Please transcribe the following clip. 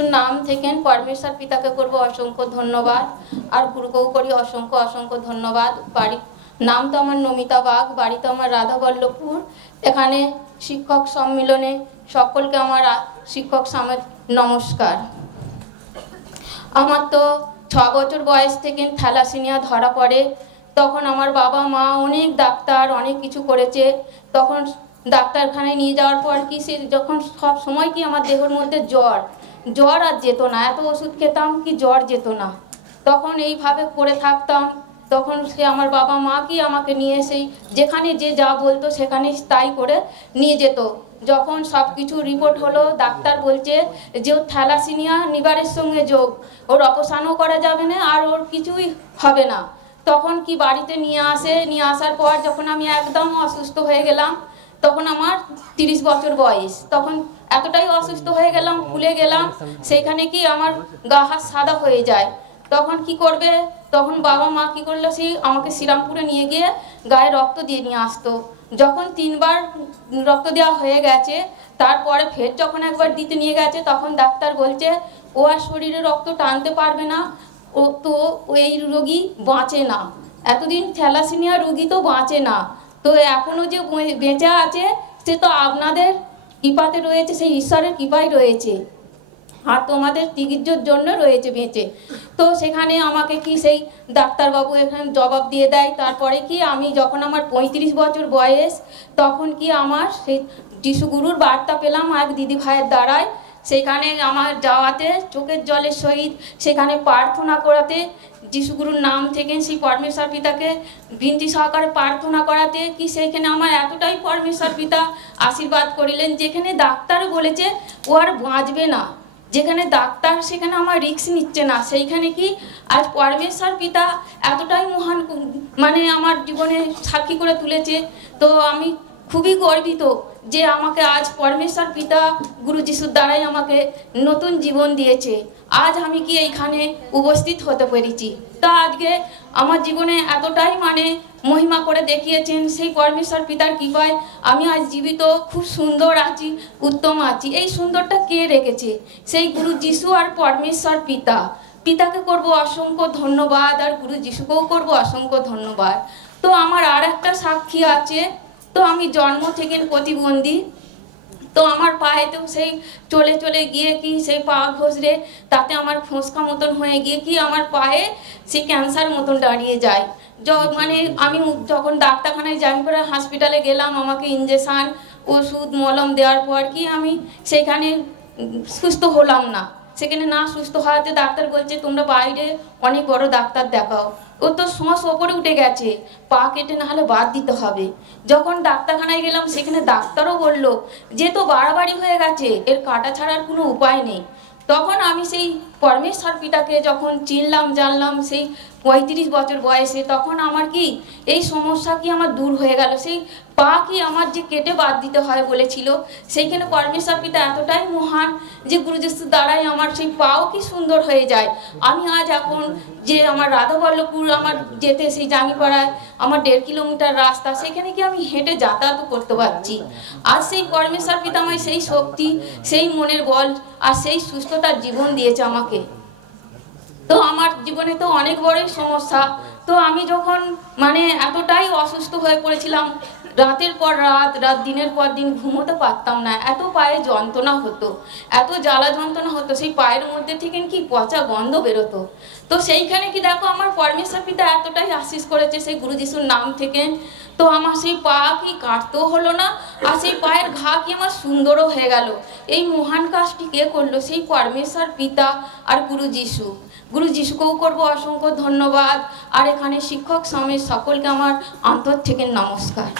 যিশুর নাম থেকে পরমেশ্বর পিতাকে করব অসংখ্য ধন্যবাদ, আর গুরুকেও করি অসংখ্য অসংখ্য ধন্যবাদ। বাড়ি নাম তো আমার নমিতা বাগ, বাড়ি তো আমার রাধাবল্লভপুর। এখানে শিক্ষক সম্মিলনে সকলকে আমার শিক্ষক সমেত নমস্কার। আমার তো 6 বছর বয়স থেকে থ্যালাসেমিয়া ধরা পড়ে। তখন আমার বাবা মা অনেক ডাক্তার অনেক কিছু করেছে। তখন ডাক্তারখানায় নিয়ে যাওয়ার পর কি সে যখন সব সময় কি আমার দেহের মধ্যে জ্বর আর যেত না, এত ওষুধ খেতাম কি জ্বর যেত না। তখন এইভাবে পড়ে থাকতাম। তখন সে আমার বাবা মা কি আমাকে নিয়ে সেই যেখানে যে যা বলতো সেখানে তাই করে নিয়ে যেত। যখন সব কিছু রিপোর্ট হলো, ডাক্তার বলছে যে ওর থ্যালাসেমিয়া লিভারের সঙ্গে যোগ, ওর অপারেশনও করা যাবে না আর ওর কিছুই হবে না। তখন কি বাড়িতে নিয়ে আসার পর যখন আমি একদম অসুস্থ হয়ে গেলাম, তখন আমার 30 বছর বয়স। তখন এতটাই অসুস্থ হয়ে গেলাম, ফুলে গেলাম, সেইখানে কি আমার গা হাত সাদা হয়ে যায়। তখন কি করবে, তখন বাবা মা কি করলো, সেই আমাকে শ্রীরামপুরে নিয়ে গিয়ে গায়ে রক্ত দিয়ে নিয়ে আসতো। যখন 3 বার রক্ত দেওয়া হয়ে গেছে, তারপরে ফের যখন একবার দিতে নিয়ে গেছে, তখন ডাক্তার বলছে ও আর শরীরে রক্ত টানতে পারবে না, ও তো এই রোগী বাঁচে না। এতদিন থ্যালাসেমিয়া রোগী তো বাঁচে না, তো এখনও যে বেঁচে আছে সে তো আপনাদের কৃপাতে রয়েছে, সেই ঈশ্বরের কৃপায় রয়েছে, আর তোমাদের চিকিৎসার জন্য রয়েছে বেঁচে। তো সেখানে আমাকে কি সেই ডাক্তারবাবু এখানে জবাব দিয়ে দেয়। তারপরে কি আমি যখন আমার 35 বছর বয়স, তখন কি আমার সেই যিশুগুরুর বার্তা পেলাম এক দিদি ভাইয়ের দ্বারায়। সেখানে আমার যাওয়াতে চোখের জলের সহিত সেখানে প্রার্থনা করাতে, যিশুগুরুর নাম থেকে সেই পরমেশ্বর পিতাকে বিনতি সহকারে প্রার্থনা করাতে কি সেইখানে আমার এতটাই পরমেশ্বর পিতা আশীর্বাদ করিলেন, যেখানে ডাক্তার বলেছে ও আর বাঁচবে না, যেখানে ডাক্তার সেখানে আমার রিস্ক নিচ্ছে না, সেইখানে কি আজ পরমেশ্বর পিতা এতটাই মহান মানে আমার জীবনে সাক্ষী করে তুলেছে। তো আমি খুবই গর্বিত যে আমাকে আজ পরমেশ্বর পিতা গুরু যিশুর দ্বারাই আমাকে নতুন জীবন দিয়েছে। আজ আমি কি এইখানে উপস্থিত হতে পেরেছি, তা আজকে আমার জীবনে এতটাই মানে মহিমা করে দেখিয়েছেন সেই পরমেশ্বর পিতার কৃপায় আমি আজ জীবিত, খুব সুন্দর আছি, উত্তম আছি। এই সুন্দরটা কে রেখেছে? সেই গুরু যিশু আর পরমেশ্বর পিতা। পিতাকে করব অসংখ্য ধন্যবাদ, আর গুরু যিশুকেও করব অসংখ্য ধন্যবাদ। তো আমার আর একটা সাক্ষী আছে। তো আমি জন্ম থেকে প্রতিবন্ধী। তো আমার পায়েতেও সেই চলে চলে গিয়ে কি সেই পা ঘষরে তাতে আমার ফোঁসকা মতন হয়ে গিয়ে কি আমার পায়ে সেই ক্যান্সার মতন দাঁড়িয়ে যায়। মানে আমি যখন ডাক্তারখানায় জামিপুরা হসপিটালে গেলাম, আমাকে ইঞ্জেকশান ওষুধ মলম দেওয়ার পর কি আমি সেখানে সুস্থ হলাম না। সেখানে না সুস্থ হওয়াতে ডাক্তার বলছে তোমরা বাইরে অনেক বড় ডাক্তার দেখাও। ও তো শ্বাস ওপরে উঠে গেছে, পা কেটে না হলে বাদ দিতে হবে। যখন ডাক্তারখানায় গেলাম সেখানে ডাক্তারও বলল যে তো বাড়াবাড়ি হয়ে গেছে, এর কাটা ছাড়ার কোনো উপায় নেই। তখন আমি সেই পরমেশ্বর পিতাকে যখন চিনলাম জানলাম সেই 35 বছর বয়সে, তখন আমার কি এই সমস্যা কি আমার দূর হয়ে গেল। সেই পা কি আমার যে কেটে বাদ দিতে হয় বলেছিল, সেইখানে পরমেশ্বর পিতা এতটাই মহান যে গুরু যিশুর দ্বারাই আমার সেই পাও কি সুন্দর হয়ে যায়। আমি আজ এখন যে আমার রাধাবল্লভপুর আমার যেতে সেই জাঙ্গিপাড়ায় আমার 1.5 কিলোমিটার রাস্তা, সেখানে কি আমি হেঁটে যাতায়াত করতে পারছি। আর সেই পরমেশ্বর পিতা আমায় সেই শক্তি, সেই মনের বল আর সেই সুস্থতার জীবন দিয়েছে আমাকে। তো আমার জীবনে তো অনেক বড়ই সমস্যা। তো আমি যখন মানে এতটাই অসুস্থ হয়ে পড়েছিলাম, রাতের পর রাত দিনের পর দিন ঘুমোতে পারতাম না, এত পায়ে যন্ত্রণা হতো, এত জ্বালা যন্ত্রণা হতো, সেই পায়ের মধ্যে থেকে কি পচা গন্ধ বেরোতো। তো সেইখানে কি দেখো আমার পরমেশ্বর পিতা এতটাই আশীষ করেছে সেই গুরু যিশুর নাম থেকে। তো আমার সেই পা কি কাটতেও হলো না, আর সেই পায়ের ঘা কি আমার সুন্দরও হয়ে গেল। এই মহান কাজটি কে করলো? সেই পরমেশ্বর পিতা আর গুরু যিশু। গুরু যিশুকেও করবো অসংখ্য ধন্যবাদ, আর এখানে শিক্ষক সমেত সকলকে আমার অন্তর থেকে নমস্কার।